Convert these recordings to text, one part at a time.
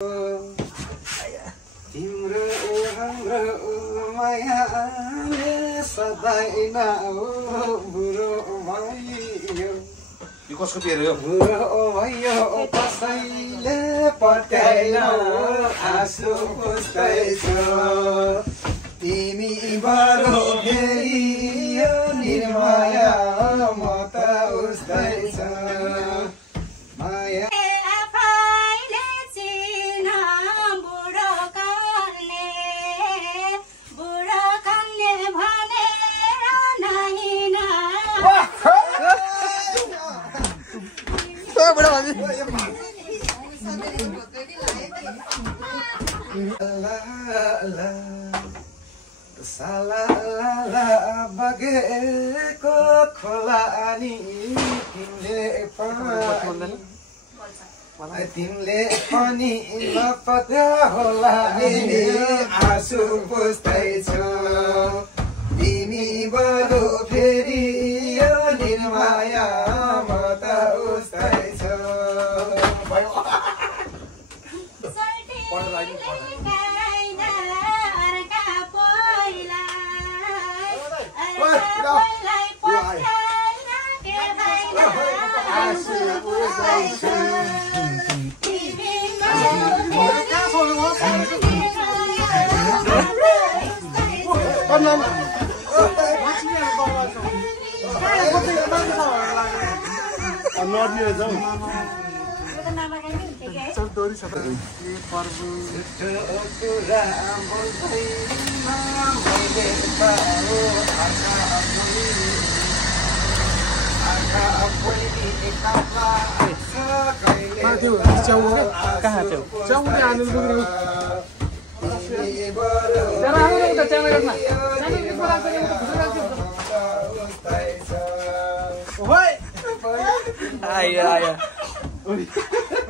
तिम्रो हाम्रो मायाले सधैँ बुढो भयो यो कसको पेर हो बुढो भयो कसैले पत्याएन आँसु पुस्दैछु तिमी बडो फेरि यो निर्माया म त उस्दैछु माया बगेको खोला नि तिमीले पनि नपत्या होला नि आँसु पुस्दैछौ तिमी बरु फेरि यो निर्माया म त उस्दैछु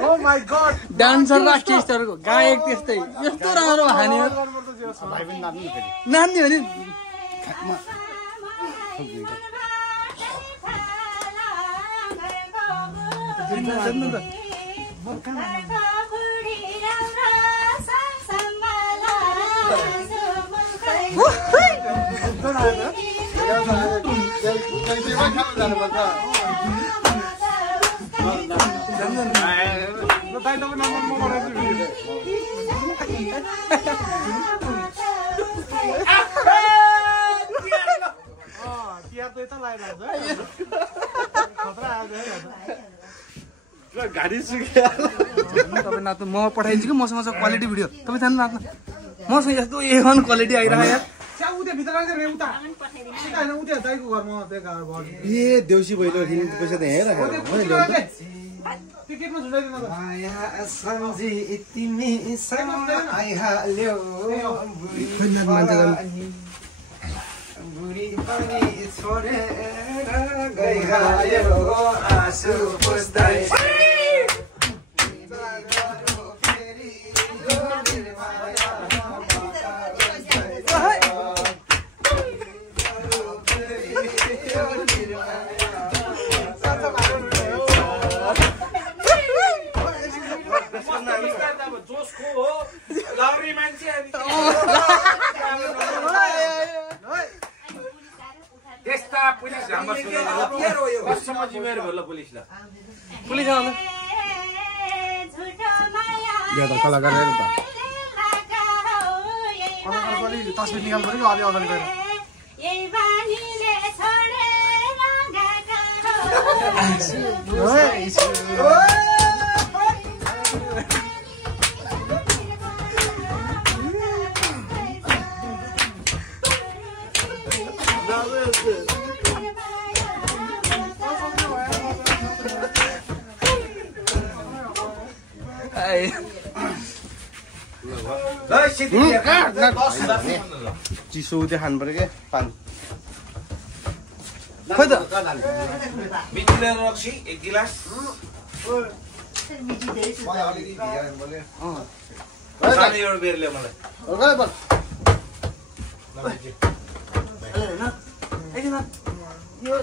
Oh my god! डान्सर र आर्टिस्टहरुको गायक त्यस्तै यस्तो राम्रो हान्यो भाइ पनि नाच्नु नि फेरि नाच्ने भने गाडी सुक्यो तपाईँ नाच्नु म पठाइदिन्छु कि मसँग छ क्वालिटी भिडियो तपाईँ जानु नाच्नु मसँग यस्तो A1 क्वालिटी आइरहेको यार ए देउसी भइलो पैसा त यहाँ माया सम्झी तिमीसँग आइहाल्यो बुढी पनि छोडेर गइहाल्यो आँसु पुस्दैछु कलाकार तस्बिर निकाल पऱ्यो अलि अगाडि गएर चिसो उतै खानु पर्यो क्या पानी खोइ त मिठिलो रक्सी 1 गिलास सानो एउटा बेर ल्याऊ मलाई यो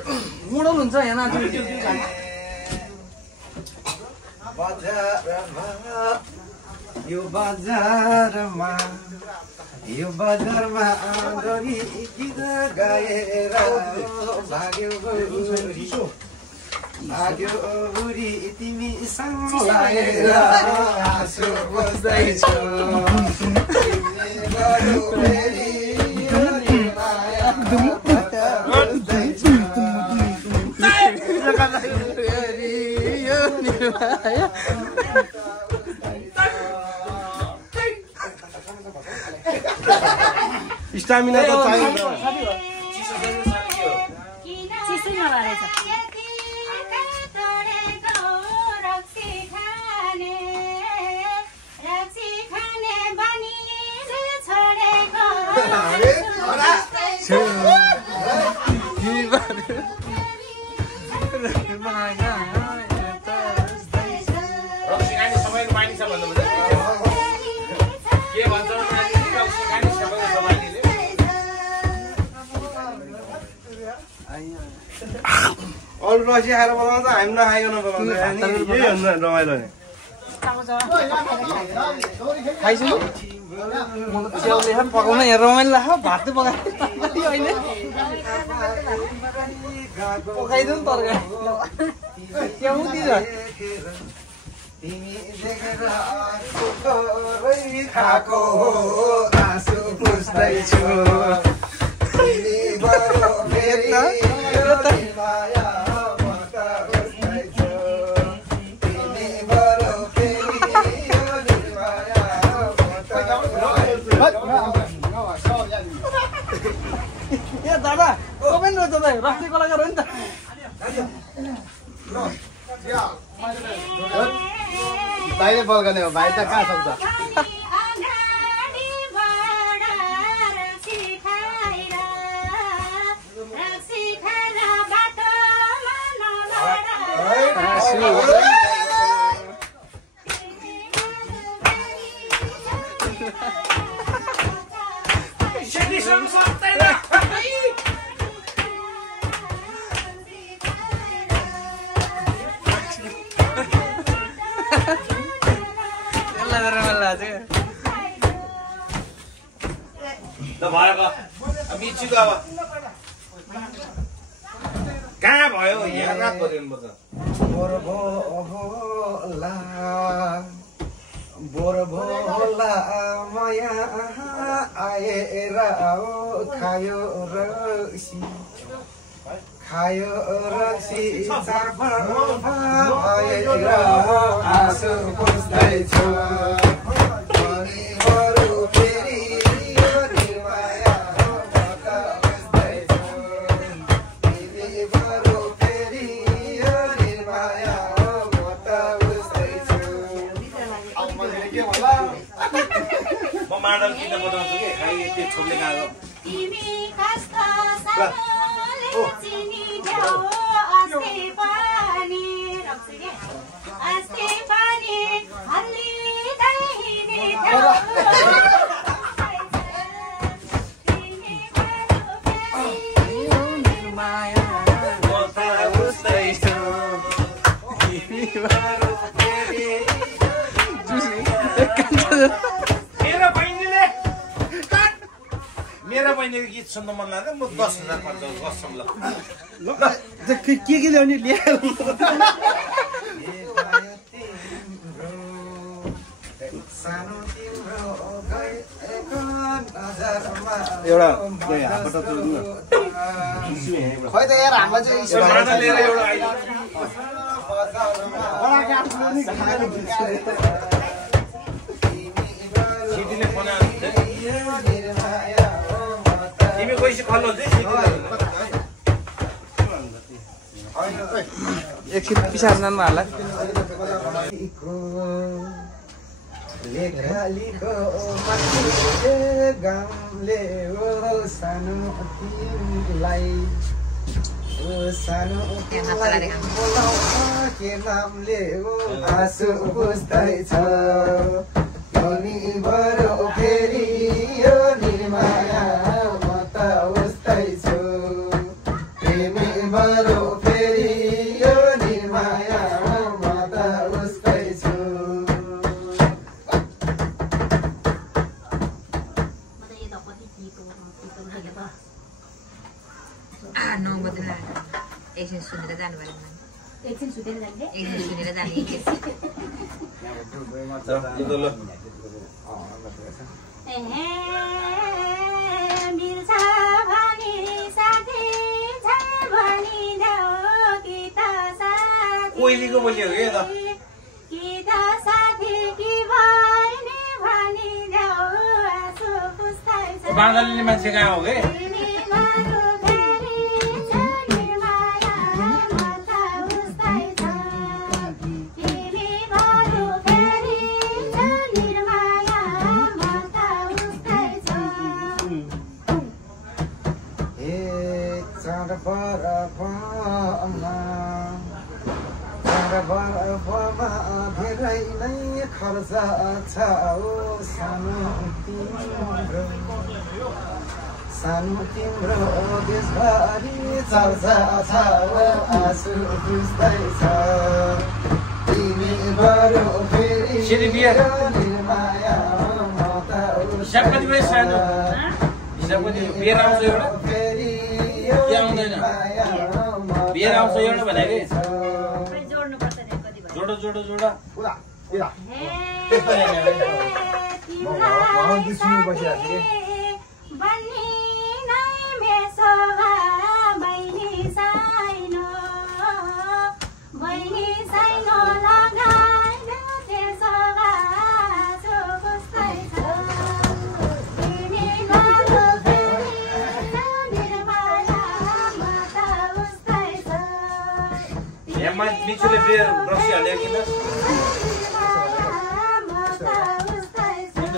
मोडल हुन्छ यहाँ नाच्नु यो बजारमा आँगरी गीत गाएर भाग्यो बुढी तिमीसँग लागेर आँसु बस्दैछु स्टामिना त चाहिन्छ अरू रसी खाएर बनाउँदा हामी नखाइकन बनाउँदा यही भन्नु रमाइलो नि खाइसक्यो म त च्याउले पकाउन यहाँ रमाइलो लाग्छ भात त पकायो अहिले पकाइदिउँ तरकारी च्याउ दिन्छ तिमी देखेर खाएको आँसु पुस्दैछु तिमी बडो फेरि माया दादा तपाईँ रहेछ त रक्सी कलाकार हो नि त भाइले बल गर्ने हो भाइ त कहाँ सक्छ मिचिको अब कहाँ भयो यहाँ रात पर्यो बोर भोला माया आएर खायो रक्सी चार्फ आएर आँसु पुस्दैछु माडल किन बनाउँछु कि खाइ त्यो छोड्ने गएको मेरो बहिनीको गीत सुन्न मन लाग्यो म 10,000 खर्च गर्छौँ ल के ल्याउने ल्याएर एउटा हातबाट जोड्नु खै त यार हाम्रो चाहिँ लिएर एउटा सिटीले बनाएको तिमी पैसा खल्लो एकछिन पिछाड जानु होला लेखालीको गाउँले सानो तिमीलाई सानो के नामले आँसु बुझ्दैछ अनि बरु फेरि यो निर्माया म त उस्तैछु तिमी बरु फेरि यो निर्माया म त उस्तैछु 9 बजे एकछिन सुनेर जानु पर्यो एकछिन सुनेर जाने मिल्छ भने साथी छ भनी जाऊ कि त साथी कोइलीको बोलियो के त कि त साथी कि भइनी भनी जाऊ आँसु पुस्दै छ बाङ्गालीले मान्छे कहाँ हो के धेरै नै खर्च छ सानो तिम्रो देशभरि चर्चा छ आँसु पुस्दैछ तिमी बरु फेरि निर्माया म त हिसाब कति बजे सानो हिसाब कति बियर आउँछ एउटा के आउँदैन बियर आउँछ एउटा भने के जोडो मिचुले बियर रक्सी हाल्यो कि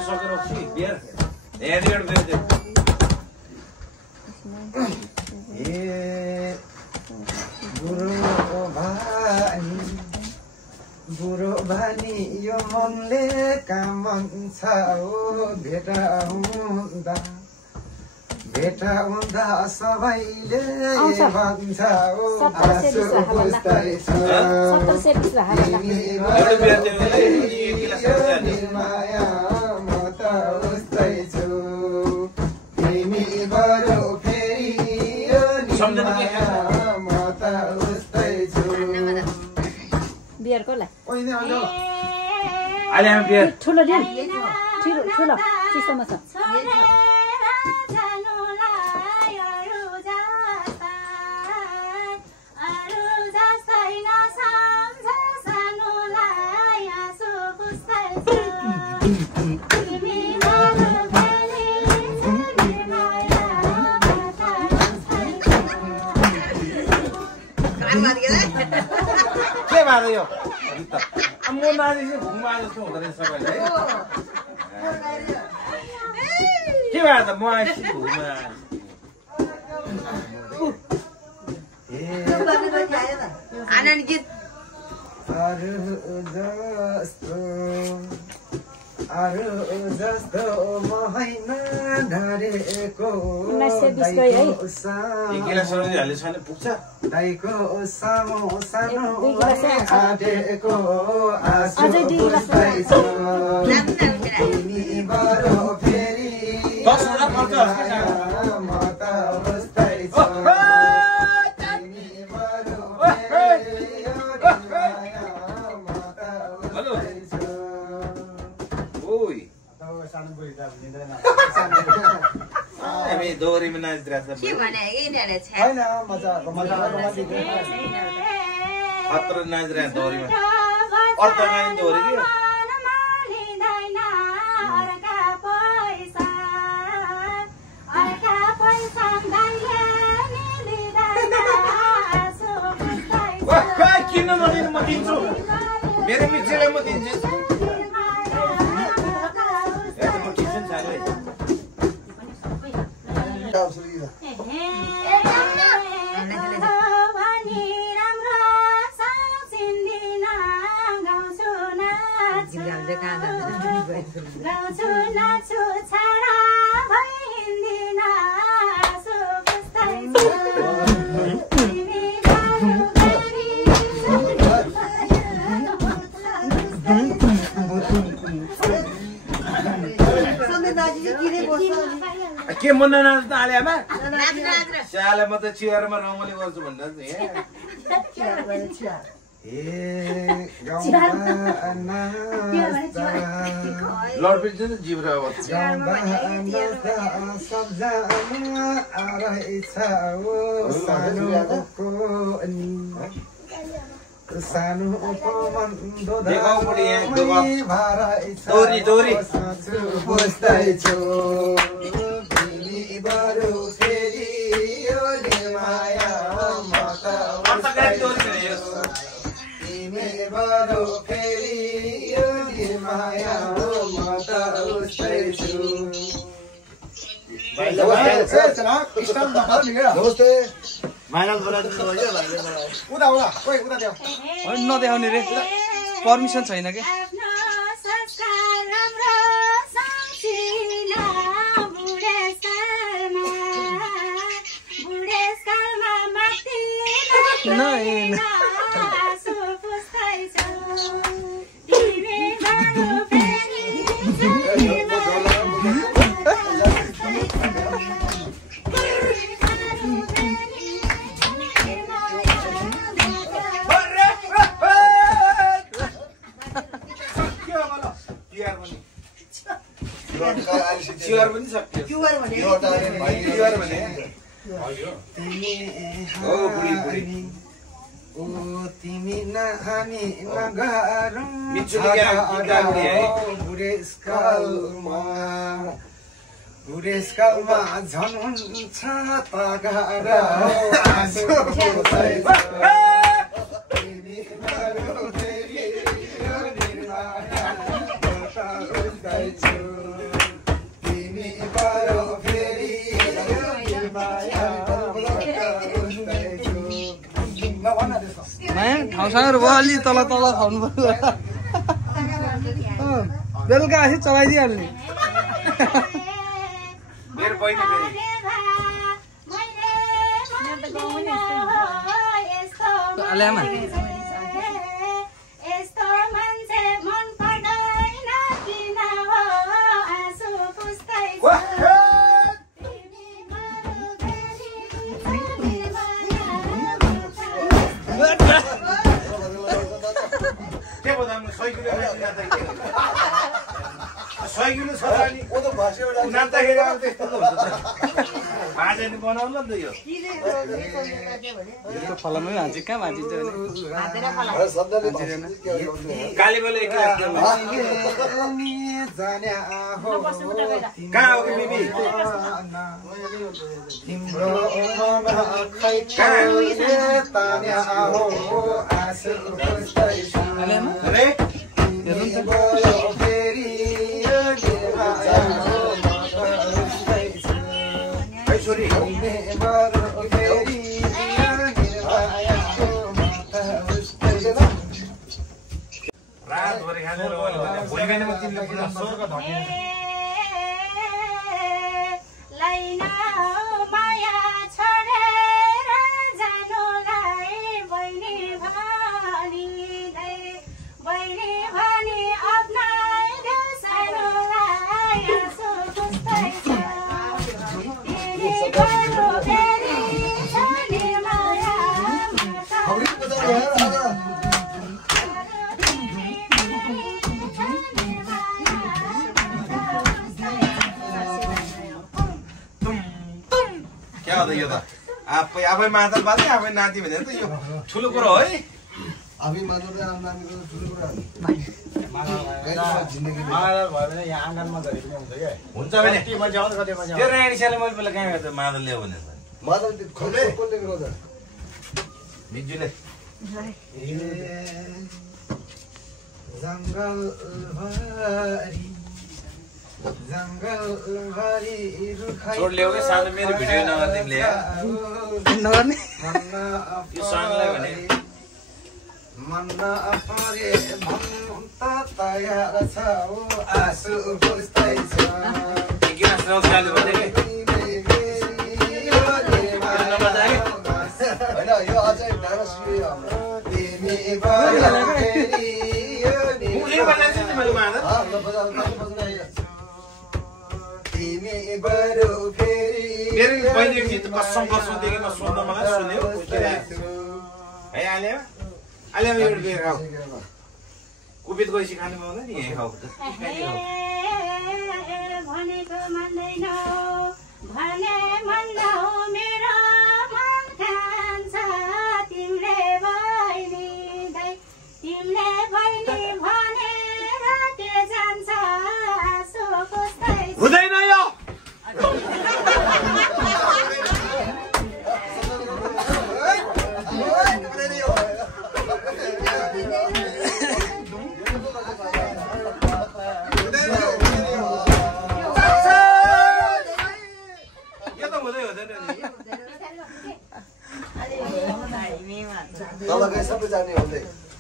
सकेर रक्सी बियर बुढो भानी यो मनले काम छ भेटा हुँदा सबैले भन्छ आँसु पुस्दैछ निर्माया म त उस्तैछु तिमी बरु फेरि निर्माया म त उस्तैछु बियरको ला अहिले हामी बियर ठुलो दिन ठुलो चिसोमा छ के भयो यो म माथि चाहिँ घुम्नु आए जस्तो हुँदो रहेछ सबैले के भयो त म आएछु घुम्नु अरू जस्तो होइन धरेको दाइको सानो सानो खाटेको आँसु पुस्दैछ तिमी बरु फेरि म त बस्दैछु तिमी बरु हामी दोहोरीमा नाचिरहेको छ होइन मजा खतरा नाचिरहेको दोहोरीमा अर्थ गाडी दोहोरी के किन नदिनु म दिन्छु मेरो मिक्सीलाई म दिन्छु के मन ननाच्नु आलियामा स्याले म त चियरमा रमाइलो गर्छु भन्दा लडपिन्छ नि जिब्रो अब सानो दोरी दोरी बुझ्दैछु तिमी बरु फेरि यो माया तिमी बरु फेरि यो माया म त बुझ्दैछु नमस्ते माइनस बनाइदिनु भयो भाइले मलाई उता उता कोही उता देऊ होइन नदेखाउने रे पर्मिसन छैन के चियर पनि सक्यो तिमी तिमी नहानी नगरौँ बुढेसकालमा झन् हुन्छ तगार नयाँ ठाउँसँग भयो अलि तल तल खाउनु पर्यो बेलुका आएपछि चलाइदिइहाल्ने मेरो बहिनी फेरि आल्यामा सैकिलो छ नि ओ त भस्यो नाच्दाखेरि अब त्यस्तो त हुन्छ भाँच्ने बनाउनु नि त यो यस्तो फलामै भाँची कहाँ भाँचिन्छ कालीबले कहाँ हो कि बिबी रातभरि खाँदै रह्यो भने भोलि बिहान म तिमीले पुरा स्वर्ग धकिन्छ क्या हो यो त आफै मादल बाँध्दै आफै नाति भनेर त यो ठुलो कुरो हो है आफै मादल नानीको ठुलो कुरा हुन्छ भने त्यो रानी साले मैले पहिला कहाँ गएको मादल ल्यायो भने मादल कसले गर्छ बिजुले जंगल भरी छोड ल्याऊ कि सानो मेरो भिडियो नगर तिमीले नगर्ने यो सानोलाई भने मन परे भन्नु त तयार छ ओ आँसु बुझ्दैछ के आस्राउ चालु भने के हैन यो अझै डान्स हाम्रो तिमी बरु फेरि मुखले बनाइछ नि मैले मादल तिमी फेरि पहिले गीत कसम कसमदेखि म सुन्न मलाई सुन्यो है आलिया मेरो बेर खाऊ कुपित गएपछि खानु पाउँदैन नि यहीँ खाऊ भनेको मान्दैन भने मन्दा हो मेरो मन खान्छ तिमीले बहिनी भनेर के जान्छ आँसु कस्तै हुँदैन यो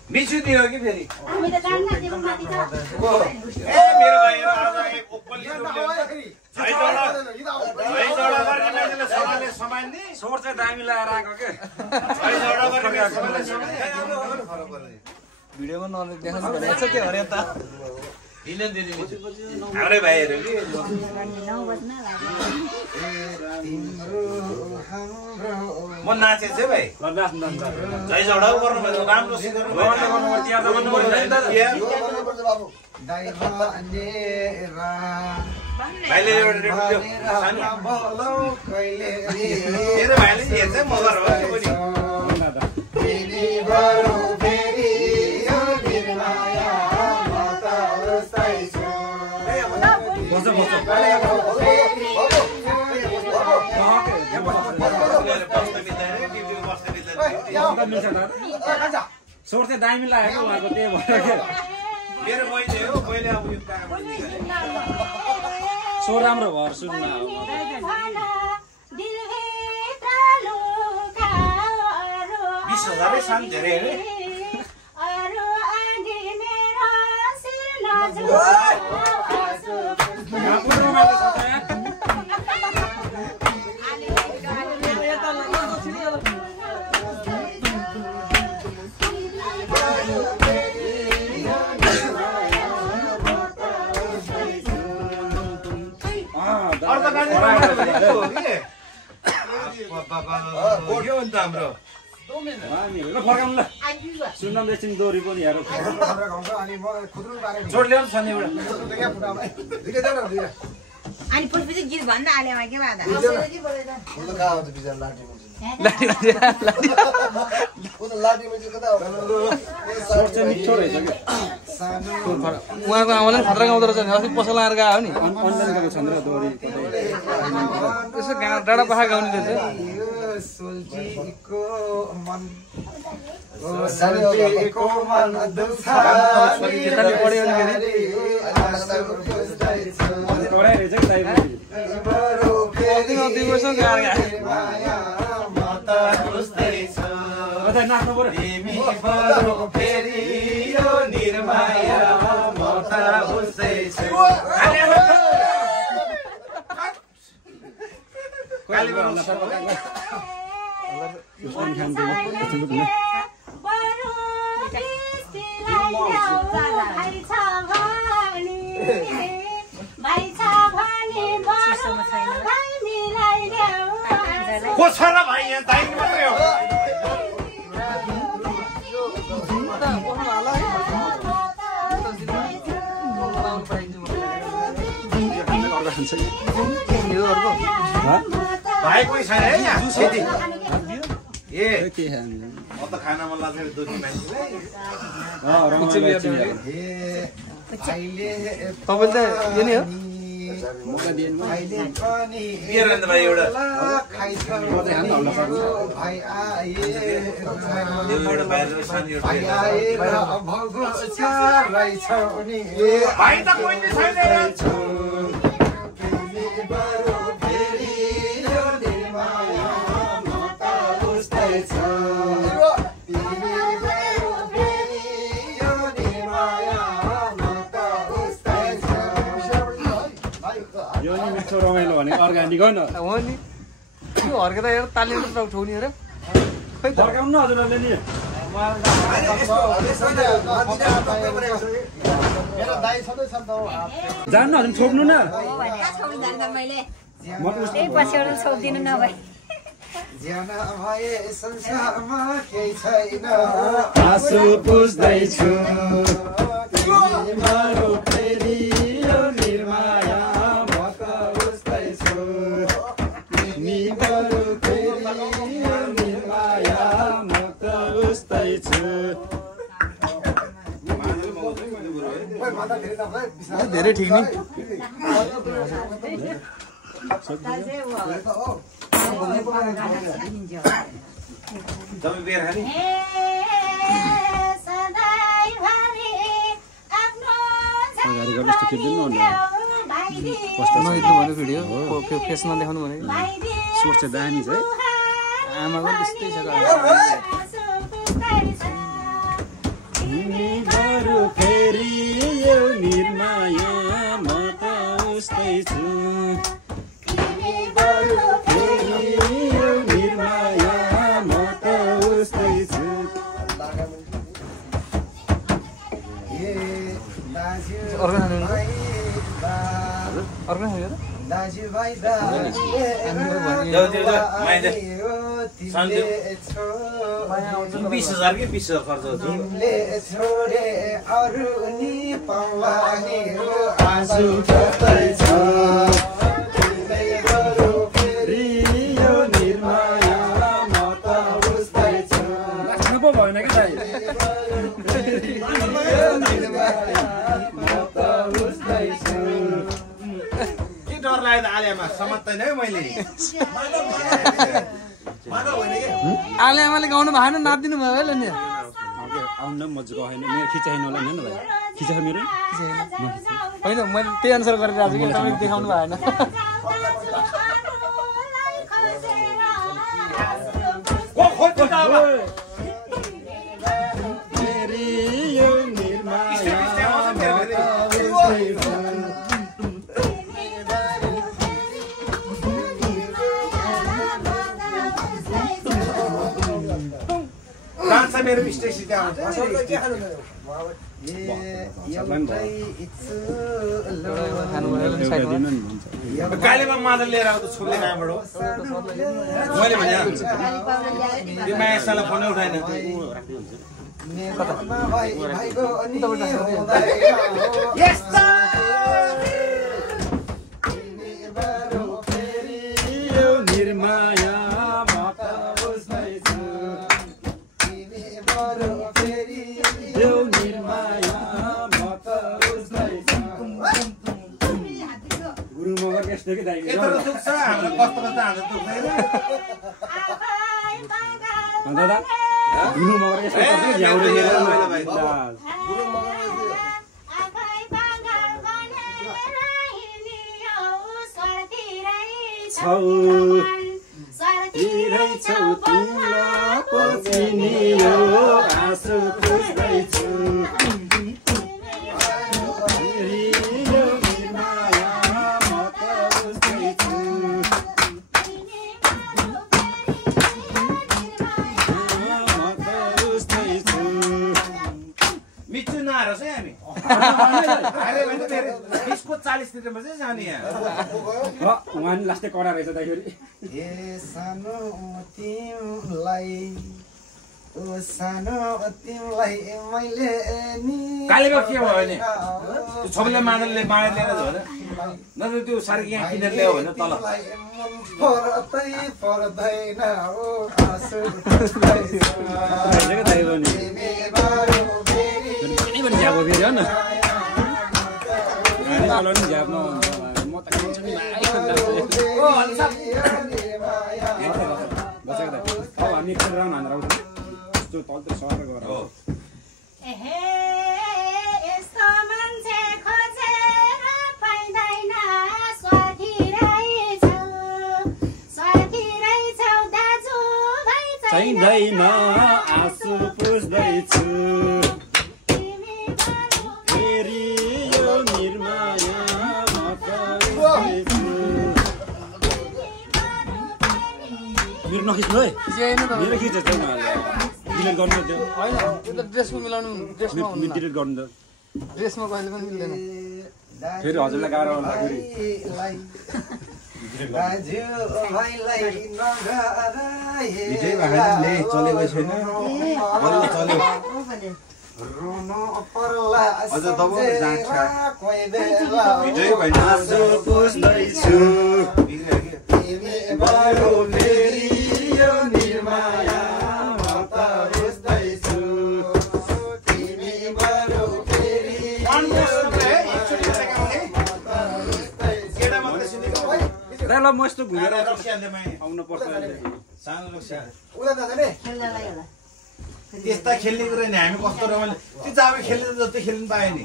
बिचु दियो कि फेरि हामी त जान्न त्यो माथि छ ए मेरो भाइ आज एक ओपल्ली समान्ने सोर चाहिँ दामी लगाएर आएको के भिडियोमा नदेखाउनु भनेको छ के अरे त हाम्रै भाइहरू कि म नाचे चाहिँ भाइ जय झडाउ गर्नु भयो राम्रो सिकाउनु भाइले एउटा मेरो भाइले हेर्छ मगर हो सोर चाहिँ दामी लागेको उहाँको त्यही भएर मेरो मैले हो मैले अब यो सोर राम्रो भएर सुन्नु सानो धेरै अरे हाम्रो फर्काउनु ल सुन्न बेसिन दोरी पनि हेर छोड ल्याउनु सन्देबाट अनि पछि गीत भन्दा आलेमा के बाधा उहाँको आमाले खतरा गाउँदो रहेछ नि अस्ति पसल आएर गएको नि यसो डाँडा पाखा गाउने रहेछ को छ र भाइ यहाँ दाइनी मात्रै हो भाइ कोही छैन है यहाँ खेती ए म त खाना मन लाग्छ दुखी मान्छेलाई तपाईँ त यो नै हो भाइ एउटा भाइ त कोही छैन रमाइलो भने अर्ग्यानिक हो नि त्यो हर्केर एउटा तालिएर उठाउने अरे खै फर्काउनु न हजुरहरूले नि मेरो दाइ सधैँ छ त जान्नु हजुर छोड्नु न छोड्नु जान्दा मैले म त त्यही पछ्याउनु छोड्दिनु नभए ज्यान भए संसारमा केही छैन आँसु पुस्दैछु तिमीहरू फेरि यो निर्माया म त उस्तैछु तिमीहरू फेरि यो निर्माया म त उस्तैछु धेरै ठिक नि तपाईँ बेर खाने नहेर्नु भने भिडियो फेस नदेखाउनु भने सोच दामी छ है आमाको त्यस्तै छ तिमीहरू फेरि यो निर्माया म त उस्तै छु तिमीहरू फेरि यो निर्माया म त उस्तै छु अर्को खानु अर्को खानु दाजुभाइ बिस हजार कि 20,000 खर्च तिमीले छोडे अरू नि पाउने आँसु बग्दैछ तिमीहरू फेरि यो निर्माया म त उस्तै छु न पो भएन कि दाइ के डर लाग्यो त आलियामा समात्दैन है मैले आले आमाले गाउनु भएन नाचिदिनु भयो है नि आउनु मजाको होइन मेरो खिचाइन होला नि भाइ खिचा मेरो होइन मैले त्यही अनुसार गरेर आएको छु कि तपाईँले देखाउनु भएन फेरि यो निर्माया म त उस्तै छु जान्छ मेरो स्टेसी त्यहाँ कालेमा मादल लिएर आउँदा छोड्ने कहाँबाट हो मैले भने त्यो मायासालाई फोनै उठाएन यो निर्माया म त उस्तै छु यो निर्माया म त उस्तै छु गुरु मगर यस्तो कि दाइ यत्रो दुख्छ हाम्रो कस्तो कस्तो हाम्रो दुख्दैन दादा गुरु मगर यस्तो गर्छ कि झ्याउरे छौ तिम्रो चिनियो आँसु पुस्दैछु यो निर्माया म त उस्तै छु म त उस्तै छु मिच्छु नहारोस् है हामी अरे भने मेरो 20 को 40 तिरमा चाहिँ जाने यहाँ उहाँ नि लास्टै कडा रहेछ दाइखेरि ए सानो तिमलाई ओ सानो तिमलाई मैले नि कालेमा के भयो भने त्यो छोरीले मादलले माया लिएर झोल न त त्यो सार्की यहाँ किनेर ल्यायो भने तल पर्दै पर्दैन हो आँसु दाइ पनि झ्याप फेरि हो न झ्याप म त खान्छु नि अब हामी एकछिन राउन्ड हानेर आउँछौँ त्यो तल त्यो सर गएर चाहिँदैन आँसु पुस्दैछु फेरि यो निर्माया म त उस्तै छु मेरो नखिच्नु है मेरो खिचेछ डिलिट गर्नु त्यो होइन त्यो त ड्रेसको मिलाउनु ड्रेसमा डिलिट गर्नु त रेसमा कहिले पनि मिल्दैन फेरि हजुरलाई गाह्रो होला फेरि भिजै भाइले चलेको छैन बल्ल चल्यो अझ दबाउ जान्छ भिजै भएन पुस्दैछु ल म यस्तो घुमेर आउनु पर्छ त्यस्ता खेल्ने कुरा नि हामी कस्तो रमाइलो त्यो जाबे खेल्ने जति खेल्नु पायो नि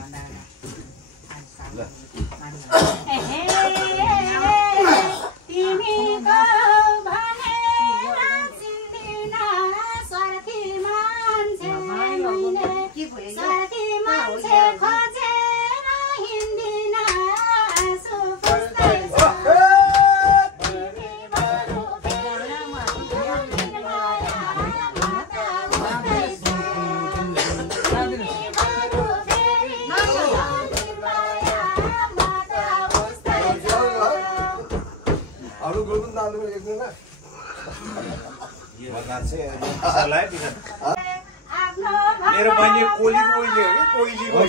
मेरो बहिनी कोली हो कि कोइली हो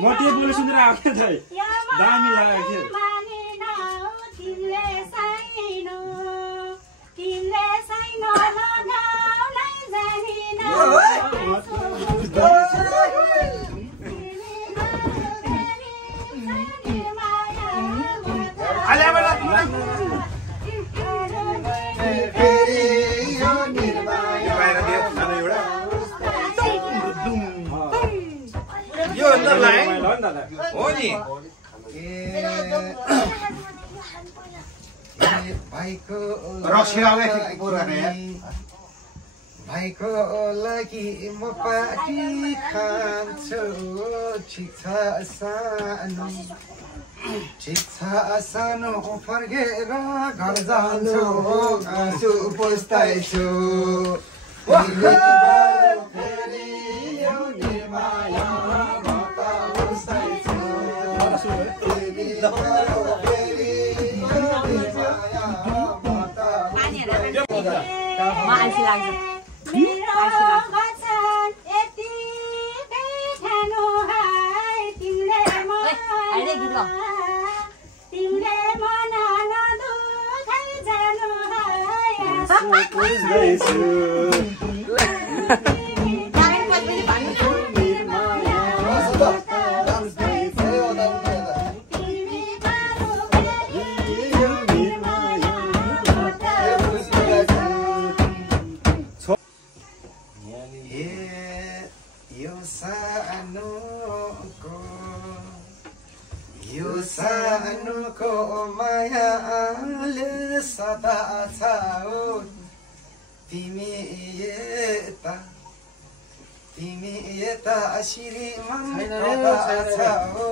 म त्यो बोले सुनेर आएको थिएँ दामी लाग्यो हो नि रक्सी आउँदै पुरा भाइको लागि म पार्टी खान्छु ठिक छ सानो फर्केर घर जान्छु आँसु पुस्दैछु यो सानोको मायाले सदा छाओ तिमी यता श्रीमान कता छाओ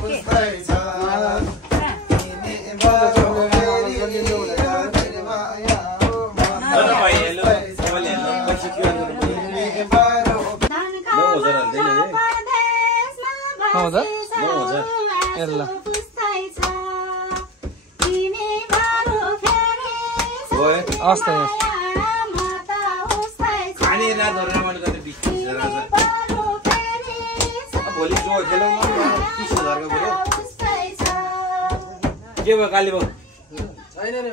पुस्दैछ तिमी बारो मेरी माया के भयो काली बाउ छैन